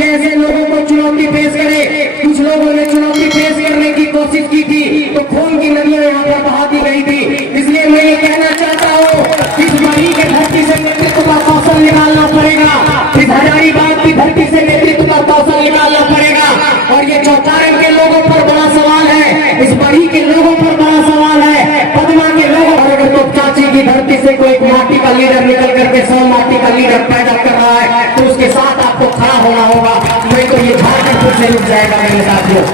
कि ऐसे लोगों को चुनौती पेश करे। कुछ लोगों ने चुनौती पेश करने की कोशिश की थी तो खून की नदियां यहाँ पर बहा दी गई थी। इसलिए मैं ये कहना चाहता हूँ, इस बड़ी के धरती से नेतृत्व का कौशल निकालना पड़ेगा, इस हजारीबाग की धरती से नेतृत्व का कौशल निकालना पड़ेगा। और ये चौपारण के लोगों पर बड़ा सवाल है, इस बड़ी के लोगों पर बड़ा सवाल है, पदमा के लोगों पर। अगर तो चाची की धरती से कोई माटी का लीडर निकल करके 100 माटी का लीडर पैदा कर रहा है तो उसके साथ आपको खड़ा होना होगा, नहीं तो ये झारखंड फिर से रुक जाएगा। मेरे साथियों,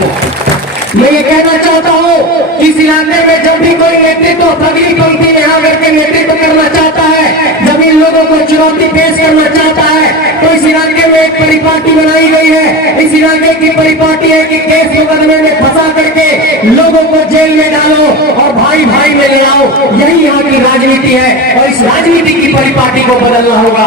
मैं ये कहना चाहता हूँ कि इस इलाके में जब भी कोई नेतृत्व पगड़ी पंक्ति में आकर के नेतृत्व करना चाहता है, जब इन लोगों को चुनौती पेश करना चाहता है, तो इस इलाके में एक परिपाटी बनाई गई है। इस इलाके की परिपाटी है कि केस मुकदमे में फंसा करके लोगों को जेल में डालो और भाई भाई में ले आओ। यही यहाँ की राजनीति है और इस राजनीति की परिपाटी को बदलना होगा।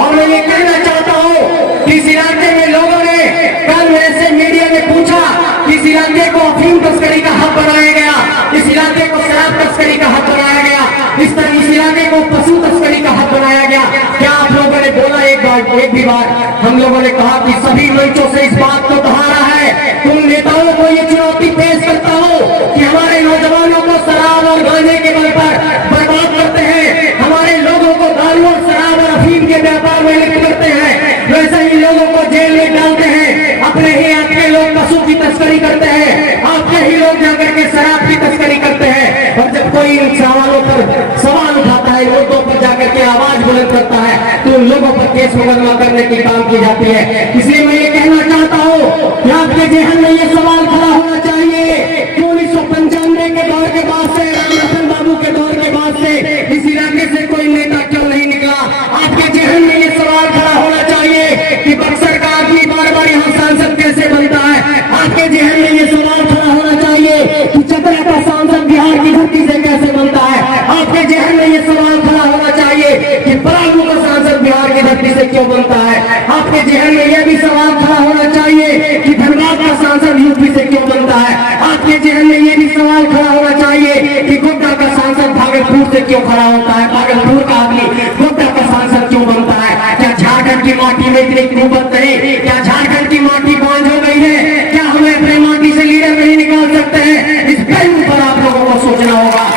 और मैं ये कहना चाहता हूँ कि इस इलाके में लोगों ने कल मेरे से मीडिया में पूछा कि इस इलाके को अफीम तस्करी का हब बनाया गया, इस इलाके को शराब तस्करी का हब बनाया गया, इस इलाके को पशु तस्करी का हब बनाया गया। क्या आप लोगों ने बोला एक भी बार? हम लोगों ने कहा कि सभी मंचों से इस बात को दोहरा है, तुम नेताओं को ये चुनौती पेश करता हो कि हमारे नौजवानों को शराब और गांजे के बल पर बर्बाद करते हैं, हमारे लोगों को दारू और शराब और अफीम के व्यापार में लिप्त करते हैं, वैसे ही लोगों को जेल में डालते हैं, अपने ही आपके लोग पशु की तस्करी करते हैं, आपके ही लोग जाकर के शराब की तस्करी करते हैं। और जब कोई इन सवालों पर सवाल उठाता है, मुद्दों पर जाकर के आवाज बुलंद करता है, तो उन लोगों पर केस मुकदमा करने की काम की जाती है। इसलिए मैं ये कहना चाहता हूँ कि आपके जहन में ये सवाल खड़ा होना चाहिए कि 1995 के दौर के बाद से, रामरतन बाबू के दौर के बाद से इस इलाके से कोई नेता क्यों नहीं निकला? आपके जहन में ये सवाल खड़ा होना चाहिए कि बक्सर का आदमी बार बार यहाँ सांसद कैसे बनता है? आपके जहन में ये सवाल खड़ा होना चाहिए कि चतरा का सांसद बिहार की धरती से कैसे बनता है? आपके जहन में ये सवाल खड़ा होना चाहिए कि परागू का सांसद बिहार की धरती से क्यों बनता है? आपके जहन में यह भी सवाल खड़ा होना चाहिए कि धनबाद का सांसद यूपी से क्यों बनता है? आपके जहन में यह भी सवाल खड़ा होना चाहिए कि गोड्डा का सांसद भागलपुर से क्यों खड़ा होता है? भागलपुर का आदमी गोड्डा का सांसद क्यों बनता है? क्या झारखंड की माटी में इतनी कुर्बत नहीं? क्या झारखंड की माटी बांझ हो गई है? क्या हमें अपने माटी से लीडर नहीं निकाल सकते हैं? इस पहलू पर आप लोगों को सोचना होगा।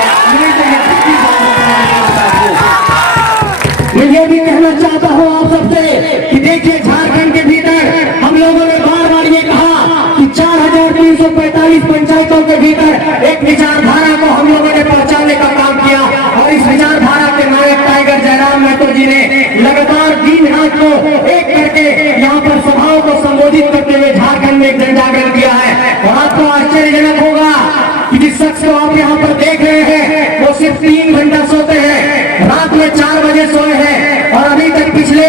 मैं ये भी कहना चाहता हूँ आप सबसे कि देखिए, झारखंड के भीतर हम लोगों ने बार बार ये कहा कि 4345 पंचायतों के भीतर एक विचारधारा को हम लोगों ने पहचानने का काम किया। और इस विचारधारा के नायक टाइगर जयराम महतो जी ने लगातार दिन रात को एक करके यहाँ पर सभाओं को संबोधित करते हुए झारखंड में एक जन जागरण किया है। और आपको आश्चर्यजनक होगा कि जिस शख्स को आप यहाँ पर देख रहे हैं वो सिर्फ 3 घंटा सोते हैं, रात में 4 बजे सोए हैं, और अभी तक पिछले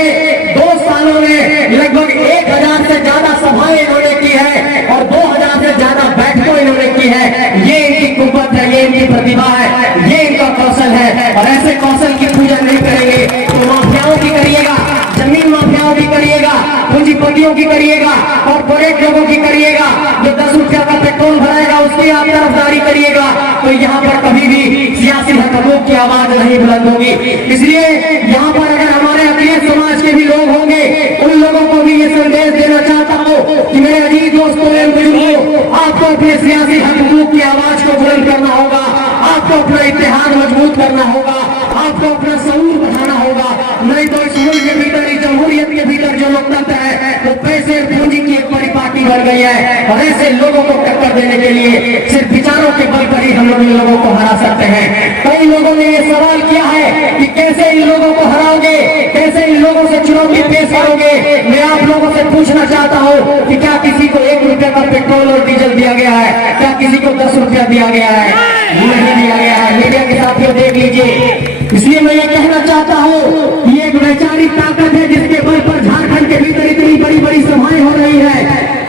2 सालों में लगभग 1000 से ज्यादा सभाएं इन्होंने की है और 2000 से ज्यादा बैठकों इन्होंने की है। ये इनकी कुव्वत है, ये इनकी प्रतिभा है, ये इनका कौशल है। और ऐसे कौशल की पूजा नहीं करेंगे तो माफियाओं की करिएगा, जमीन माफियाओं की करिएगा, पूंजीपतियों की करिएगा, कॉर्पोरेट लोगों की करिएगा। जो 10 रुपया का पेट्रोल भराएगा उसकी आप तरफदारी करिएगा, तो यहाँ पर कभी भी सियासी हकूमत की आवाज नहीं बुलंद होगी। इसलिए यहाँ पर अगर हमारे अखिलेश समाज के भी लोग होंगे, उन लोगों को भी ये संदेश देना चाहता हूँ कि मेरे अजीज दोस्तों एवं बुजुर्गों, आपको अपने सियासी हकूमत की आवाज को बुलंद करना होगा, आपको अपना इत्तेहाद मजबूत करना होगा, आपको अपना शऊर बढ़ाना होगा। नहीं तो इस मुल्क के भीतर, इस जमहूरियत के भीतर जो लोकतंत्र है वो पैसे पूंजी की एक बड़ी पार्टी बन गई है। और ऐसे लोगों को टक्कर देने के लिए सिर्फ विचारों के बल पर ही हम लोग इन लोगों को हरा सकते हैं। कई लोगों ने ये सवाल किया है कि कैसे इन लोगों को हराओगे, कैसे इन लोगों से चुनौती पेश करोगे। मैं आप लोगों से पूछना चाहता हूँ कि क्या किसी को 1 रुपया का पेट्रोल और डीजल दिया गया है? क्या किसी को 10 रुपया दिया गया है? नहीं दिया गया है। मीडिया के साथियों देख लीजिए। इसलिए मैं ये कहना चाहता हूँ कि एक वैचारिक ताकत है जिसके बल पर झारखंड के भीतर इतनी बड़ी बड़ी सभाएं हो रही है।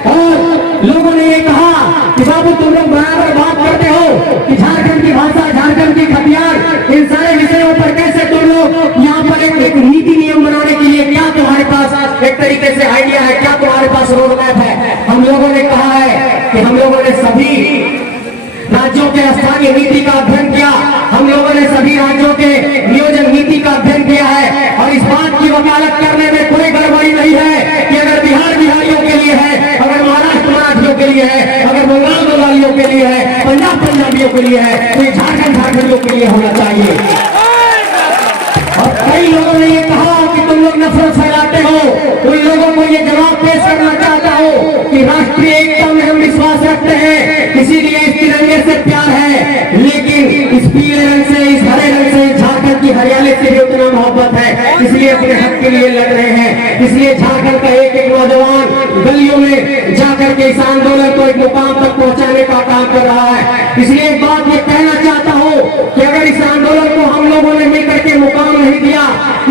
और लोगों ने ये कहा कि बाबू तुम लोग बराबर बात करते हो कि झारखंड की भाषा, झारखंड की खतियार, इन सारे विषयों पर कैसे तुम लोग यहाँ पर एक नीति नियम बनाने के लिए क्या तुम्हारे पास एक तरीके से आइडिया है, क्या तुम्हारे पास रोड मैप है? हम लोगों ने कहा है कि हम लोगों ने सभी राज्यों के स्थानीय नीति का अध्ययन किया, हम लोगों ने सभी राज्यों के नियोजन नीति का अध्ययन किया है। और इस बात की वकालत करने में कोई गड़बड़ी नहीं है कि अगर बिहार लिए है, अगर बंगाल बंगालियों के लिए है, पंजाब पंजाबियों के लिए है, तो ये झारखंड झारखंडियों के लिए होना चाहिए। और कई लोगों ने ये कहा कि तुम लोग नफरत फैलाते हो, उन लोगों को ये जवाब पेश करना चाहता हूँ कि राष्ट्रीय एकता में हम विश्वास रखते हैं, इसीलिए इस तिरंगे से प्यार है, लेकिन इस पीले रंग से, इस हरे रंग से, झारखंड की हरियाली से भी उतना मोहब्बत है, इसलिए अपने हक के लिए लड़ रहे हैं। इसलिए झारखंड का एक एक नौजवान गलियों में जाकर के इस आंदोलन को एक मुकाम तक पहुंचाने का काम कर रहा है। इसलिए एक बात ये कहना चाहता हूँ कि अगर इस आंदोलन को हम लोगों ने मिलकर के मुकाम नहीं दिया,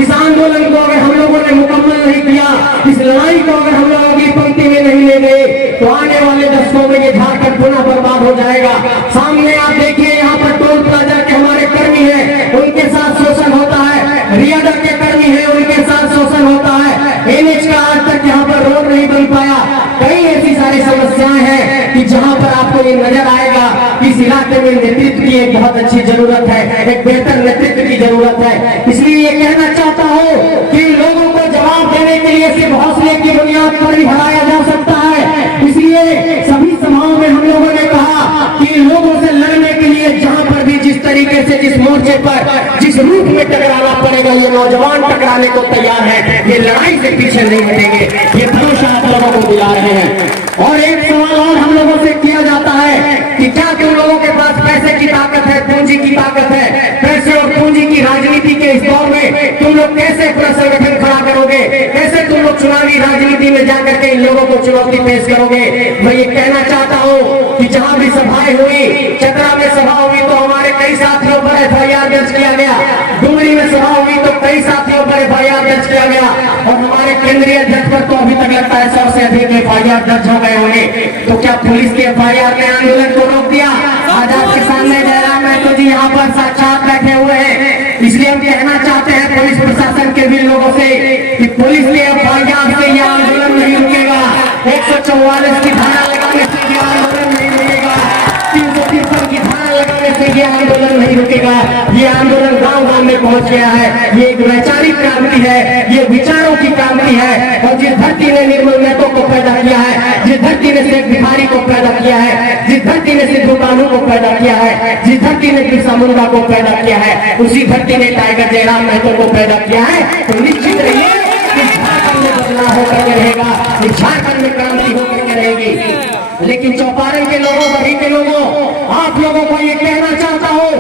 इस आंदोलन को अगर हम लोगों ने मुकम्मल नहीं किया, इस लड़ाई को अगर हम लोगों की पंक्ति में नहीं ले गए, तो आने वाले दशकों में ये झारखंड पुनः बर्बाद हो जाएगा। सामने आप देखिए, यहाँ पर टोल प्लाजा के हमारे कर्मी हैं, उनके साथ शोषण होता है, रियादा के कर्मी हैं, उनके साथ शोषण होता है, एनएच का आज तक यहाँ पर रोड नहीं बन पाया। कई ऐसी सारी समस्याएं हैं कि जहाँ पर आपको ये नजर आएगा कि इस इलाके में नेतृत्व की एक बहुत अच्छी जरूरत है, एक बेहतर नेतृत्व की जरूरत है। इसलिए ये कहना चाहता हूँ कि लोगों को जवाब देने के लिए सिर्फ हौसले की बुनियाद पर ही हराया जा सकता है। इसलिए सभी सभाओं में हम लोगों ने कहा कि लोगों से लड़ने के लिए जहाँ पर भी जिस तरीके से, जिस मोर्चे पर, जिस रूप में टकराना पड़ेगा, ये नौजवान टकराने को तैयार है, ये लड़ाई से पीछे नहीं हटेंगे, ये भरोसा आप लोगों को दिला रहे हैं। और एक सवाल और हम लोगों से किया जाता है कि क्या तुम लोगों के पास पैसे की ताकत है, पूंजी की ताकत है, पैसे और पूंजी की राजनीति के इस दौर में तुम लोग कैसे अपना संगठन खड़ा करोगे, कैसे तुम लोग चुनावी राजनीति में जाकर के इन लोगों को चुनौती पेश करोगे। मैं ये कहना चाहता हूँ कि जहाँ भी सभाएं हुई, चतरा में सभा हुई तो हमारे कई साथियों पर FIR दर्ज किया गया, डुमरी में सभा हुई तो कई साथियों पर FIR दर्ज किया गया, और हमारे केंद्रीय अध्यक्ष पर तो अभी तक लगता है 100 से अधिक FIR दर्ज हो गए होंगे। तो क्या पुलिस के FIR ने आंदोलन को रोक दिया? आज आपके सामने जयराम महतो जी यहाँ पर साक्षात बैठे हुए हैं। इसलिए हम कहना चाहते हैं पुलिस प्रशासन के भी लोगों से कि पुलिस के FIR से यह आंदोलन नहीं रुकेगा, 144 की धारा लगाने से यह आंदोलन नहीं रुकेगा, 353 की धारा लगाने से यह आंदोलन नहीं रुकेगा। ये आंदोलन गांव गांव में पहुंच गया है, ये एक वैचारिक क्रांति है, ये विचारों की क्रांति है। और जिस धरती ने निर्मल महतो को पैदा किया है, जिस धरती ने शेख भिखारी को पैदा किया है, जिस धरती ने सिद्धू कानू को पैदा किया है, जिस धरती ने बिरसा मुंडा को पैदा किया है, उसी धरती ने टाइगर जयराम महतो को पैदा किया है। तो निश्चित रहिए कि झारखंड में बदलाव होकर रहेगा, झारखंड में क्रांति होकर रहेगी। लेकिन चौपारण के लोगों, बड़ी के लोगों, आप लोगों को ये कहना चाहता हूँ